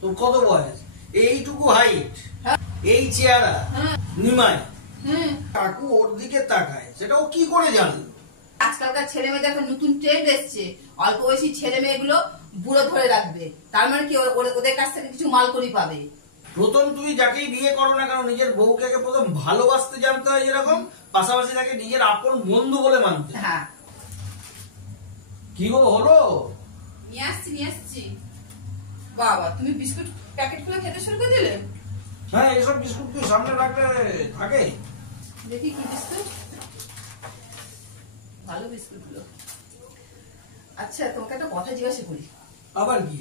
তোর কত বয়স? এইটুকু হাইট, এই চেহারা, নিমাই, কাকু ওর দিকে তাকায়, সেটা ও কি করে জানলো? আজকালকার ছেলে মেয়েদের একটা নতুন ট্রেন্ড এসছে, অল্প বয়সী ছেলে মেয়েগুলো বুড়ো ধরে রাখবে। তার মানে কি ওদের কাছ থেকে কিছু মালকড়ি পাবে। প্রথম তুমি যাকেই বিয়ে করো না কেন, নিজের বউকে আগে প্রথম ভালোবাসতে জানতে হয়, যেরকম পাশাপাশি তাকে নিজের আপন বন্ধু বলে মানতে। হ্যাঁ, কি গো হলো? নিয়ে আসছি। বাবা, তুমি বিস্কুট প্যাকেট খুলে খেতে শুরু করে দিলে? হ্যাঁ, এইসব বিস্কুট তুই সামনে রাখলে থাকে। দেখি কি বিস্কুট, ভালো বিস্কুট গুলো। আচ্ছা, তোমাকে একটা কথা জিজ্ঞাসা করি। আবার কি?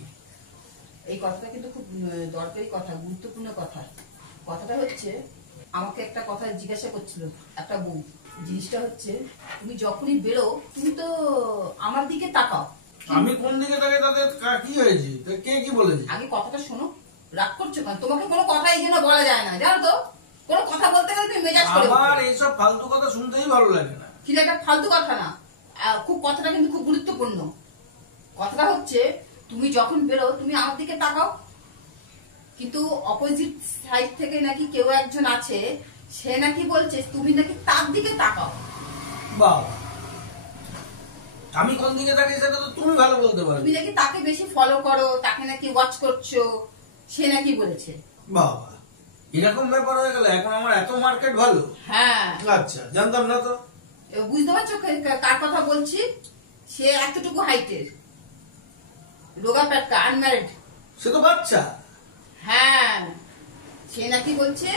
এই কথাটা কিন্তু খুব দরকারি কথা, গুরুত্বপূর্ণ কথা। কথাটা হচ্ছে, আমাকে একটা কথা জিজ্ঞাসা করছিল একটা বউ। জিনিসটা হচ্ছে, তুমি যখনই বেরো তুমি তো আমার দিকে তাকাও। আমি কোন দিকে তাকে, তাদের কি হয়েছে? কে কি বলেছে? আগে কথাটা শোনো। রাগ করছো কেন? তোমাকে কোনো কথা এই জন্য বলা যায় না, জানো তো? কোনো কথা বলতে গেলে তুমি মেজাজ করে। আমার এইসব ফালতু কথা শুনতেই ভালো লাগে না। কিন্তু একটা ফালতু কথা না, খুব কথাটা কিন্তু খুব গুরুত্বপূর্ণ। কথাটা হচ্ছে, তুমি যখন বেরো তুমি আমার দিকে তাকাও, কিন্তু অপোজিট সাইড থেকে নাকি কেউ একজন আছে, সে নাকি বলছে তুমি নাকি তার দিকে তাকাও। বাবা, আমি কোন দিকে তাকি সেটা তো তুমি ভালো বলতে পারো। তুমি নাকি তাকে বেশি ফলো করো, তাকে নাকি ওয়াচ করছো, সে নাকি বলেছে। বাবা, এরকম ব্যাপার হয়ে গেল? এখন আমার এত মার্কেট ভালো? হ্যাঁ, আচ্ছা, জানতাম না তো। বুঝতে পারছো কার কথা বলছি? সে এতটুকু হাইটের, রোগা পেটকা, আনম্যারিড। সে তো বাচ্চা। হ্যাঁ, সে নাকি বলছে,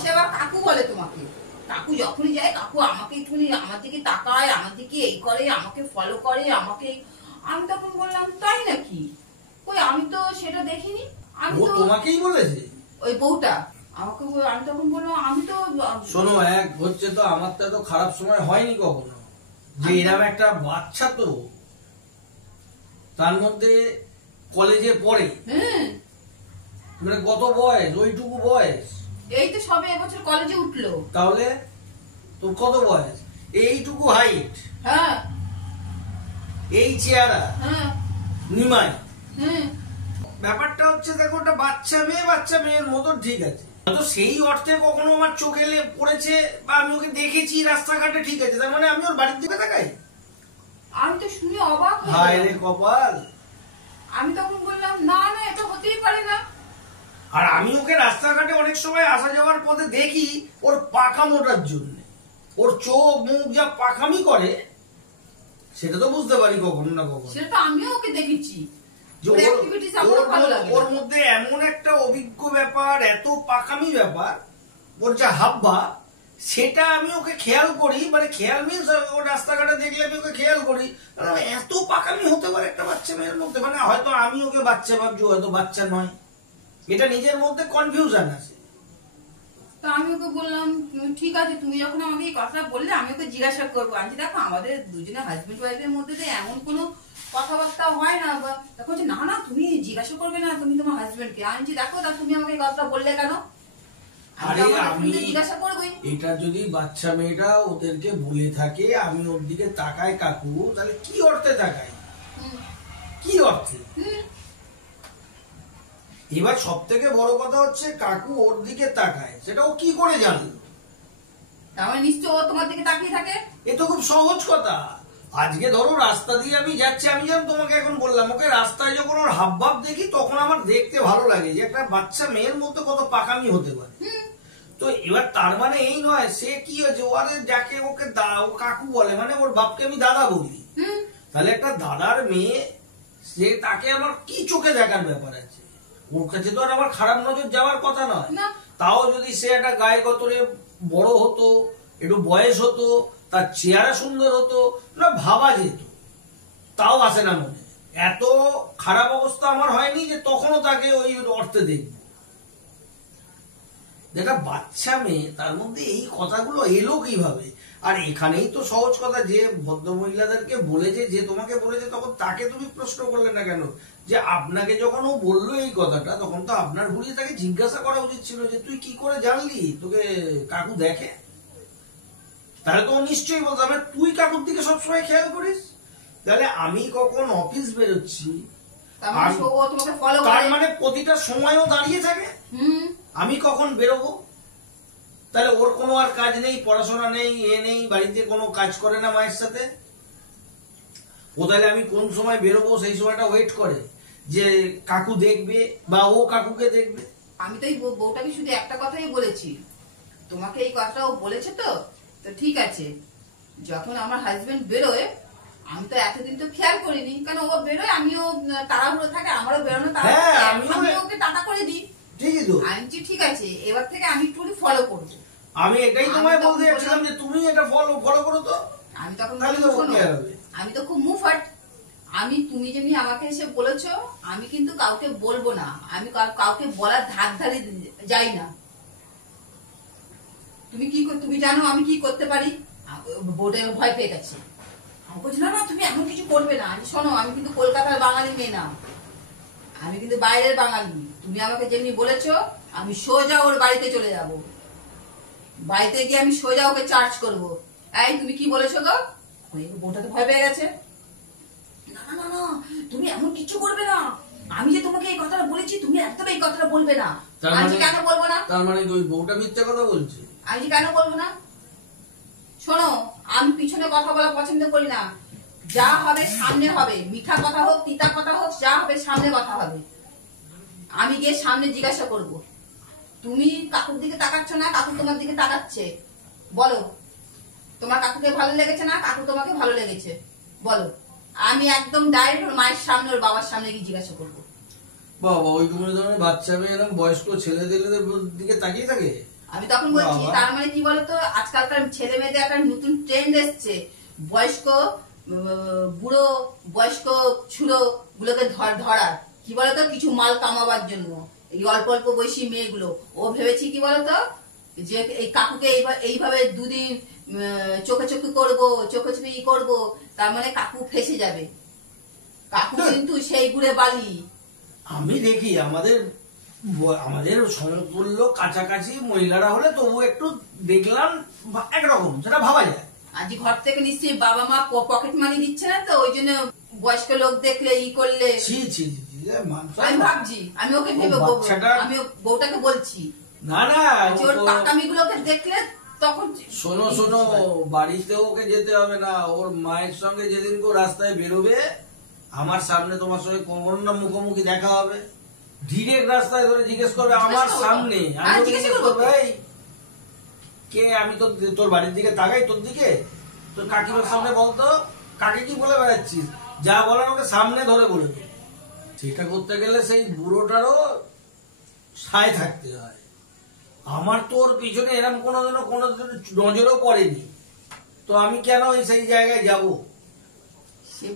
সে আবার কাকু বলে তোমাকে। কাকু যখনই যায়, কাকু আমাকে একটুখানি আমার দিকে তাকায়, আমার দিকে এই করে, আমাকে ফলো করে, আমাকে। আমি তখন বললাম, তাই নাকি? কই, আমি তো সেটা দেখিনি। আমি ও তো তোমাকেই বলেছে? ওই বউটা আমাকে আমি তখন বললাম, আমি তো। শোনো, এক হচ্ছে তো আমার তো এত খারাপ সময় হয়নি কখনো, যে এরকম একটা বাচ্চা, তো তার মধ্যে কলেজে পড়ে, মানে কত বয়স? ওইটুকু বয়স। এই তো সবে এবছর কলেজে উঠলো। তাহলে তোর কত বয়স? এইটুকু হাইট, হ্যাঁ, এই চেহারা, হ্যাঁ, নিমাই। হুম। ব্যাপারটা হচ্ছে, দেখো, ওটা বাচ্চা মেয়ের মতো, ঠিক আছে, তো সেই অর্থে কখনো আমার চোখে পড়েছে বা আমি ওকে দেখেছি রাস্তাঘাটে, ঠিক আছে, তার মানে আমি ওর বাড়ির দিকে তাকাই? আমি তো শুনে অবাক হয়ে হায় রে গেলাম। কপাল। আমি তখন বললাম, না না, এটা হতেই পারে না। আর আমি ওকে রাস্তাঘাটে অনেক সময় আসা যাওয়ার পথে দেখি, ওর পাখামোটার জন্য ওর চোখ মুখ যা পাখামি করে, সেটা তো বুঝতে পারি কখনো না কখনো। সেটা তো আমিও ওকে দেখেছি, যে ওর অ্যাক্টিভিটিস আমার ভালো লাগে। ওর মধ্যে এমন একটা অভিজ্ঞ ব্যাপার, এত পাকামি ব্যাপার, ওর যা হাব্বা, সেটা আমি ওকে খেয়াল করি। মানে খেয়াল মিনস, ওর রাস্তাঘাটে দেখলে আমি ওকে খেয়াল করি, এত পাকামি হতে পারে একটা বাচ্চা মেয়ের মধ্যে। মানে হয়তো আমি ওকে বাচ্চা ভাবছি, হয়তো বাচ্চা নয়, এটা নিজের মধ্যে কনফিউশন আছে। তো আমি ওকে বললাম, ঠিক আছে, তুমি যখন আমাকে এই কথাটা বললে, আমি ওকে জিজ্ঞাসা করবো। আমি দেখো, আমাদের দুজনে হাজবেন্ড ওয়াইফের মধ্যে তো এমন কোনো কথাবার্তা হয় না। দেখো, না না, তুমি জিজ্ঞাসা করবে না, তুমি তোমার হাজবেন্ডকে। আমি দেখো, তা তুমি আমাকে এই কথাটা বললে কেন? আমি জিজ্ঞাসা করবোই। এটা যদি বাচ্চা মেয়েটা ওদেরকে বলে থাকে, আমি ওর দিকে তাকাই কাকু, তাহলে কি অর্থে তাকাই? কি অর্থে? এবার সব থেকে বড় কথা হচ্ছে, কাকু ওর দিকে তাকায়, সেটা ও কি করে জানলো? তাহলে নিশ্চয় ও তোমার দিকে তাকিয়ে থাকে। এ তো খুব সহজ কথা। আজকে ধরো রাস্তা দিয়ে আমি যাচ্ছি, আমি যেমন তোমাকে এখন বললাম, ওকে রাস্তায় যখন ওর হাবভাব দেখি, তখন আমার দেখতে ভালো লাগে যে একটা বাচ্চা মেয়ের মধ্যে কত পাকামি হতে পারে। তো এবার তার মানে এই নয় সে কি হয়েছে, ওরে যাকে ওকে ও কাকু বলে, মানে ওর বাপকে আমি দাদা বলি, তাহলে একটা দাদার মেয়ে, সে তাকে আমার কি চোখে দেখার ব্যাপার আছে? ওর কাছে তো আর আমার খারাপ নজর যাওয়ার কথা নয়। তাও যদি সে একটা গায়ে গতরে বড় হতো, একটু বয়স হতো, তার চেহারা সুন্দর হতো, না ভাবা যেত, তাও আসে না মনে। এত খারাপ অবস্থা আমার হয়নি যে তখনও তাকে ওই অর্থে দেখব। যেটা বাচ্চা মেয়ে, তার মধ্যে এই কথাগুলো এলো কিভাবে? আর এখানেই তো সহজ কথা, যে ভদ্র মহিলাদেরকে বলেছে, যে তোমাকে বলেছে, তখন তাকে তুমি প্রশ্ন করলে না কেন? যে আপনাকে যখন ও বললো এই কথাটা, তখন তো আপনার ঘুরিয়ে তাকে জিজ্ঞাসা করা উচিত ছিল যে তুই কি করে জানলি তোকে কাকু দেখে? তাহলে তো ও নিশ্চয়ই বলতো, তুই কাকুর দিকে সবসময় খেয়াল করিস। তাহলে আমি কখন অফিস বেরোচ্ছি, তার মানে ও তোমাকে ফলো করে, তার মানে প্রতিটা সময়ও দাঁড়িয়ে থাকে আমি কখন বেরোবো। তাহলে ওর কোনো আর কাজ নেই, পড়াশোনা নেই, নেই, বাড়িতে কোনো কাজ করে না মায়ের সাথে। ও তাহলে আমি কোন সময় বেরোবো সেই সময়টা ওয়েট করে যে কাকু দেখবে বা ও কাকুকে দেখবে। আমি তো এই বউটাকে শুধু একটা কথাই বলেছি, তোমাকে এই কথাটা ও বলেছে তো তো ঠিক আছে। যখন আমার হাজবেন্ড বেরোয় আমি তো এতদিন তো খেয়াল করিনি, কারণ ও বেরোয় আমিও তাড়াহুড়ো থাকে, আমারও বেরোনো তাড়াহুড়ো, আমি ওকে টাটা করে দিই। ঠিকই তো, আমি ঠিক আছে এবার থেকে আমি একটু ফলো করবো। আমি এটাই তোমায় বলতে যাচ্ছিলাম যে তুমি এটা ফলো করো তো। আমি তখন আমি তো খুব মুফাট, আমি তুমি যেমনি আমাকে এসে বলেছো আমি কিন্তু কাউকে বলবো না, আমি কাউকে বলার ধার ধারে যাই না। তুমি জানো আমি কি করতে পারি। বোর্ডে ভয় পেয়ে গেছে, আমি বলছি না তুমি এমন কিছু করবে না। আমি শোনো, আমি কিন্তু কলকাতার বাঙালি মেয়ে না, আমি কিন্তু বাইরের বাঙালি। তুমি আমাকে যেমনি বলেছো আমি সোজা ওর বাড়িতে চলে যাব, বাড়িতে গিয়ে আমি সোজা ওকে চার্জ করবো। এই তুমি কি বলেছো গো? বউটা তো ভয় পেয়ে গেছে। না না না তুমি এমন কিছু করবে না, আমি যে তোমাকে এই কথাটা বলেছি তুমি একদম এই কথাটা বলবে না। আমি কেন বলবো না? তার মানে ওই বউটা মিথ্যা কথা বলছে? আমি কেন বলবো না? শোনো, আমি পিছনে কথা বলা পছন্দ করি না, যা হবে সামনে হবে, মিঠা কথা হোক তিতা কথা হোক, যা হবে সামনে কথা হবে। আমি গিয়ে সামনে জিজ্ঞাসা করব, তুমি কাকুর দিকে তাকাচ্ছ না, কাকু তোমার দিকে তাকাচ্ছে, বলো তোমার কাকুকে ভালো লেগেছে না কাকু তোমাকে ভালো লেগেছে, বলো। আমি একদম ডাইরেক্ট ওর মায়ের সামনে ওর বাবার সামনে গিয়ে জিজ্ঞাসা করবো। বাবা ওই ধরনের বাচ্চা মেয়ে এরকম বয়স্ক ছেলেদের দিকে তাকিয়ে থাকে? আমি তখন বলছি তার মানে কি বলতো, আজকালকার ছেলে মেয়েদের একটা নতুন ট্রেন্ড এসছে, বয়স্ক বুড়ো বয়স্ক ছুড়ো গুলোকে ধরার, কি বলতো কিছু মাল কামাবার জন্য। এই অল্প অল্প বয়সী মেয়েগুলো ও ভেবেছি কি বলতো যে এই কাকুকে এইভাবে দুদিন চোখে চোখে করবো, চোখে চোখে করবো, তার মানে কাকু ফেসে যাবে। কাকু কিন্তু সেই গুড়ে বালি। আমি দেখি আমাদের সমতুল্য কাছাকাছি মহিলারা হলে তবু একটু দেখলাম একরকম, সেটা ভাবা যায়। আজ ঘর থেকে নিশ্চয়ই বাবা মা পকেট মানি দিচ্ছে না, তো ওই জন্য বয়স্ক লোক দেখলে ই করলে আমি ভাবছি, আমি ওকে ভেবে আমি বউটাকে বলছি না না ওর পাকামি গুলোকে দেখলে তখন শোনো বাড়িতে ওকে যেতে হবে না, ওর মায়ের সঙ্গে যেদিন রাস্তায় বেরোবে আমার সামনে তোমার সঙ্গে কোনো না মুখোমুখি দেখা হবে, ডিরেক্ট রাস্তায় ধরে জিজ্ঞেস করবে আমার সামনে। আমি জিজ্ঞেস করবো এই কে, আমি তো তোর বাড়ির দিকে তাকাই তোর দিকে, তোর কাকিমার সামনে বলতো কাকে কি বলে বেড়াচ্ছিস, যা বলার ওকে সামনে ধরে বলে দে। সেটা করতে গেলে সেই বুড়োটারও সায় থাকতে হয়। আমার তো ওর পিছনে এরকম কোনো নজরও পড়েনি, তো আমি কেন সেই জায়গায় যাব,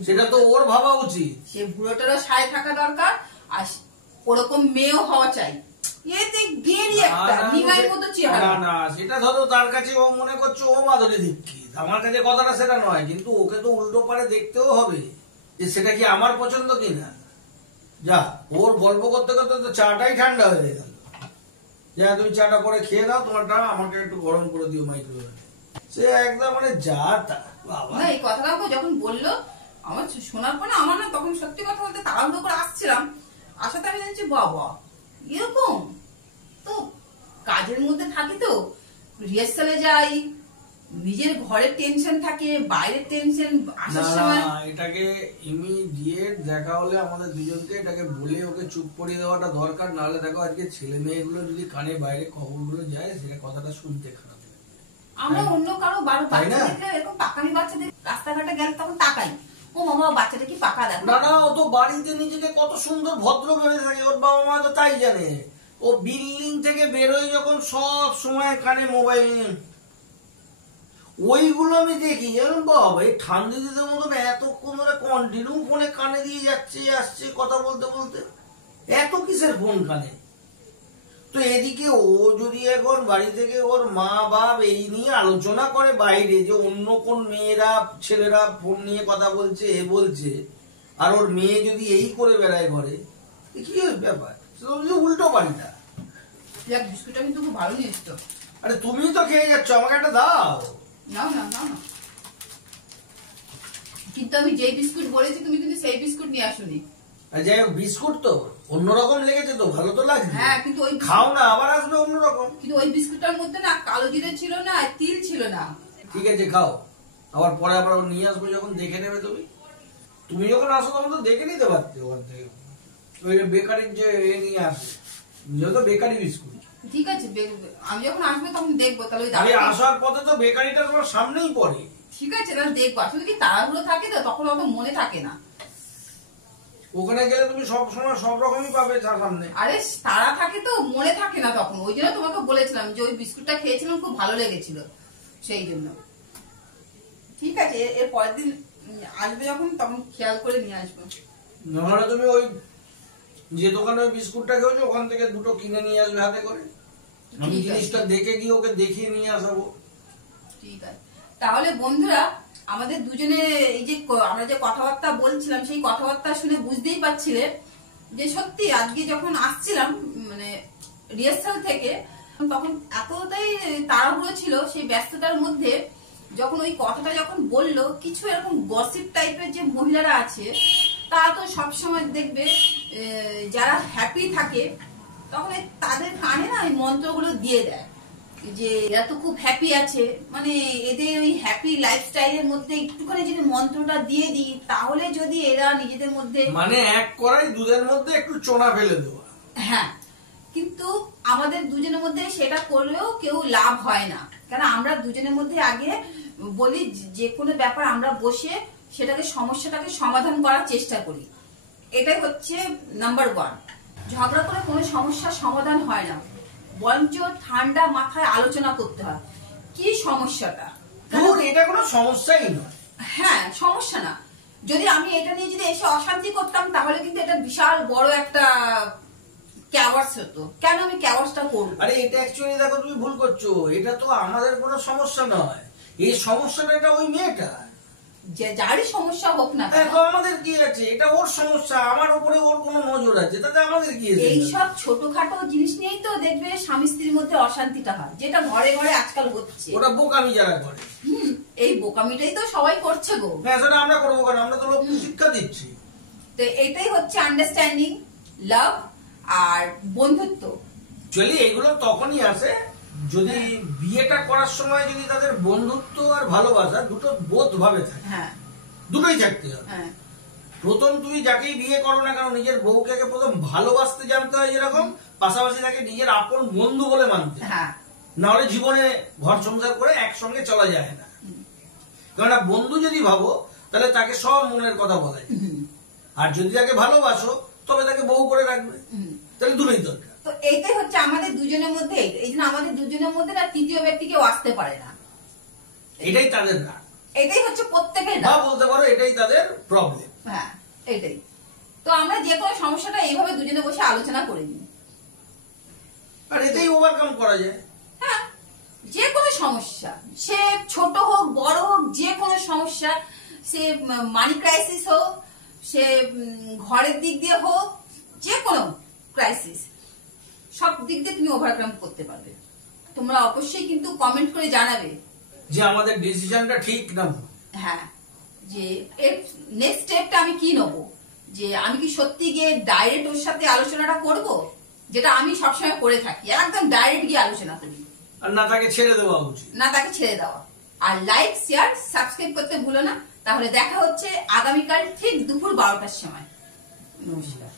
সেটা তো ওর ভাবা উচিত। সে বুড়োটারও সায় থাকা দরকার, আর ওরকম মেয়েও হওয়া চাই। সেটা ধরো তার কাছে ও মনে করছে ও মাধুরী দীক্ষিত, আমার কাছে কথাটা সেটা নয়, কিন্তু ওকে তো উল্টো পারে দেখতেও হবে যে সেটা কি আমার পছন্দ কিনা। যা ওর গল্প করতে করতে তো চাটাই ঠান্ডা হয়ে গেল। যা তুমি চাটা পরে খেয়ে দাও, তোমারটা আমাকে একটু গরম করে দিও মাইক্রোওয়েভে। সে একদম মানে যা তা বাবা। এই কথাটা যখন বললো আমার শোনার পর আমার না তখন সত্যি কথা বলতে তাড়াহুড়ো করে আসছিলাম, আসাতে আমি জানছি বাবা এরকম। তো কাজের মধ্যে থাকি, তো রিহার্সালে যাই, নিজের ঘরের টেনশন থাকে, বাইরের টেনশন আসার সময়। এটাকে ইমিডিয়েট দেখা হলে আমাদের দুজনকে এটাকে বলে ওকে চুপ করিয়ে দেওয়াটা দরকার, নাহলে দেখো আজকে ছেলে মেয়েগুলো যদি কানে বাইরে খবরগুলো যায় সেটা কথাটা শুনতে খারাপ লাগে। আমরা অন্য কারো বাচ্চা দেখলে এরকম পাকামি বাচ্চাদের রাস্তাঘাটে গেলে তখন তাকাই, ও মামা বাচ্চাটা কি পাকা দেখো। না ও তো বাড়িতে নিজেকে কত সুন্দর ভদ্র ভেবে থাকে, ওর বাবা মা তো তাই জানে। ও বিল্ডিং থেকে বেরোয় যখন সব সময় কানে মোবাইল, ওইগুলো আমি দেখি বাবা এই ঠান্ডা দিদের মতন এতক্ষণ ধরে কন্টিনিউ ফোনে কানে দিয়ে যাচ্ছে আসছে কথা বলতে বলতে, এত কিসের ফোন কানে। তো এদিকে ও যদি এখন বাড়ি থেকে ওর মা বাপ এই নিয়ে আলোচনা করে বাইরে যে অন্য কোন মেয়েরা ছেলেরা ফোন নিয়ে কথা বলছে এ বলছে, আর ওর মেয়ে যদি এই করে বেড়ায় ঘরে, কি ব্যাপার, উল্টো পাল্টা। বিস্কুটটা কিন্তু খুব ভালো নিয়ে এসছো। আরে তুমি তো খেয়ে যাচ্ছ, আমাকে একটা দাও। না না না না, কিন্তু আমি যেই বিস্কুট বলেছি তুমি কিন্তু সেই বিস্কুট নিয়ে আসোনি। আর যাই হোক, বিস্কুট তো অন্যরকম লেগেছে তো, ভালো তো লাগছে। হ্যাঁ, কিন্তু ওই খাও না, আবার আসবে অন্যরকম। কিন্তু ওই বিস্কুটটার মধ্যে না কালো জিরে ছিল না, তিল ছিল না। ঠিক আছে, খাও, আবার পরে আবার নিয়ে আসবো যখন, দেখে নেবে তুমি। তুমি যখন আসো তখন তো দেখে নিতে পারতে ওখান থেকে, ওই বেকারির যে নিয়ে আসবে, যেহেতু বেকারি বিস্কুট। ঠিক আছে, আমি যখন আসবো তখন দেখবো। তাহলে ওই আমি দাদাকে- আসার পথে তো বেকারিটা তোমার সামনেই পড়ে। ঠিক আছে, তাহলে দেখবো। আসলে কি তাড়াহুড়ো থাকে তো, তখন অত মনে থাকে না। ওখানে গেলে তুমি সব সময় সব রকমই পাবে সামনে। আরে তাড়া থাকে তো, মনে থাকে না তখন। ওই জন্য তোমাকে বলেছিলাম যে ওই বিস্কুটটা খেয়েছিলাম, খুব ভালো লেগেছিল, সেই জন্য। ঠিক আছে, এর পরের দিন আসবে যখন, তখন খেয়াল করে নিয়ে আসবো। নাহলে তুমি ওই যে দোকানে ওই বিস্কুটটা খেয়েছো ওখান থেকে দুটো কিনে নিয়ে আসবে হাতে করে। আমি ঠিক আছে। জিনিসটা দেখে গিয়ে ওকে দেখিয়ে নিয়ে আসাবো। ঠিক আছে, তাহলে বন্ধুরা, আমাদের দুজনে এই যে আমরা যে কথাবার্তা বলছিলাম, সেই কথাবার্তা শুনে বুঝতেই পারছিলে যে সত্যি আজকে যখন আসছিলাম মানে রিহার্সাল থেকে, তখন এতটাই তাড়াহুড়ো ছিল সেই ব্যস্ততার মধ্যে, যখন ওই কথাটা যখন বললো, কিছু এরকম গসিপ টাইপের যে মহিলারা আছে, তারা তো সবসময় দেখবে যারা হ্যাপি থাকে তখন তাদের কানে না এই মন্ত্রগুলো দিয়ে দেয় যে এরা তো খুব হ্যাপি আছে, মানে এদের ওই হ্যাপি লাইফস্টাইলের মধ্যে একটুখানি যদি মন্ত্রটা দিয়ে দিই, তাহলে যদি এরা নিজেদের মধ্যে, মানে এক কড়াই দুধের মধ্যে একটু চোনা ফেলে দেওয়া। হ্যাঁ, কিন্তু আমাদের দুজনের মধ্যে সেটা করলেও কেউ লাভ হয় না। কারণ আমরা দুজনের মধ্যে আগে বলি যে কোনো ব্যাপার আমরা বসে সেটাকে সমস্যাটাকে সমাধান করার চেষ্টা করি। এটাই হচ্ছে নাম্বার 1। ঝগড়া করে কোনো সমস্যার সমাধান হয় না, বরঞ্চ ঠান্ডা মাথায় আলোচনা করতে হয় কি সমস্যাটা। ধুর, এটা কোনো সমস্যাই নয়। হ্যাঁ, সমস্যা না। যদি আমি এটা নিয়ে যদি এসে অশান্তি করতাম, তাহলে কিন্তু এটা বিশাল বড় একটা ক্যাওয়াস হতো। কেন আমি ক্যাওয়াসটা করবো? আরে এটা অ্যাকচুয়ালি দেখো, তুমি ভুল করছো। এটা তো আমাদের কোনো সমস্যা নয়, এই সমস্যাটা এটা ওই মেয়েটা। যে যারই সমস্যা হোক না কেন, তো আমাদের কি আছে? এটা ওর সমস্যা, আমার উপরে ওর কোনো নজর আছে, তাতে আমাদের কি আছে? এইসব ছোটখাটো জিনিস নিয়েই তো দেখবে স্বামী স্ত্রীর মধ্যে অশান্তিটা হয়, যেটা ঘরে ঘরে আজকাল হচ্ছে। ওটা বোকামি যারা করে। এই বোকামিটাই তো সবাই করছে গো। হ্যাঁ, সেটা আমরা করবো কেন? আমরা তো লোককে শিক্ষা দিচ্ছি। তো এটাই হচ্ছে আন্ডারস্ট্যান্ডিং, লাভ আর বন্ধুত্ব। অ্যাকচুয়ালি এগুলো তখনই আসে যদি বিয়েটা করার সময় যদি তাদের বন্ধুত্ব আর ভালোবাসা দুটো বোধ ভাবে থাকে। হ্যাঁ, দুটোই থাকতে হবে। হ্যাঁ, প্রথম তুমি যাকেই বিয়ে করো না কেন, নিজের বউকে আগে প্রথম ভালোবাসতে জানতে হয়, যেরকম পাশাপাশি তাকে নিজের আপন বন্ধু বলে মানতে হয়। হ্যাঁ, নাহলে জীবনে ঘর সংসার করে একসঙ্গে চলা যায় না। কারণ বন্ধু যদি ভাবো তাহলে তাকে সব মনের কথা বলা যায়, আর যদি তাকে ভালোবাসো তবে তাকে বউ করে রাখবে। তাহলে দুটোই দরকার। তো এইটাই হচ্ছে আমাদের দুজনের মধ্যে। এই জন্য আমাদের দুজনের মধ্যে না তৃতীয় ব্যক্তি কেউ আসতে পারে না। এটাই তাদের রাগ, এটাই হচ্ছে প্রত্যেকের বা রাগ। বলতে পারো এটাই তাদের প্রবলেম। হ্যাঁ, এটাই। তো আমরা যে কোনো সমস্যাটা এইভাবে দুজনে বসে আলোচনা করে নিই, আর এটাই ওভারকাম করা যায়। হ্যাঁ, যে কোনো সমস্যা, সে ছোট হোক বড় হোক, যে কোনো সমস্যা, সে মানি ক্রাইসিস হোক, সে ঘরের দিক দিয়ে হোক, যে কোনো ক্রাইসিস, সব দিক দিয়ে তুমি ওভারকাম করতে পারবে। তোমরা অবশ্যই কিন্তু কমেন্ট করে জানাবে যে আমাদের ডিসিশনটা ঠিক না ভুল। হ্যাঁ, যে এর নেক্সট স্টেপটা আমি কি নেবো, যে আমি কি সত্যি গিয়ে ডাইরেক্ট ওর সাথে আলোচনাটা করব, যেটা আমি সবসময় করে থাকি, একদম ডাইরেক্ট গিয়ে আলোচনা করি, আর না তাকে ছেড়ে দেওয়া উচিত। না তাকে ছেড়ে দেওয়া। আর লাইক, শেয়ার, সাবস্ক্রাইব করতে ভুলো না। তাহলে দেখা হচ্ছে আগামীকাল ঠিক দুপুর 12টার সময়। নমস্কার।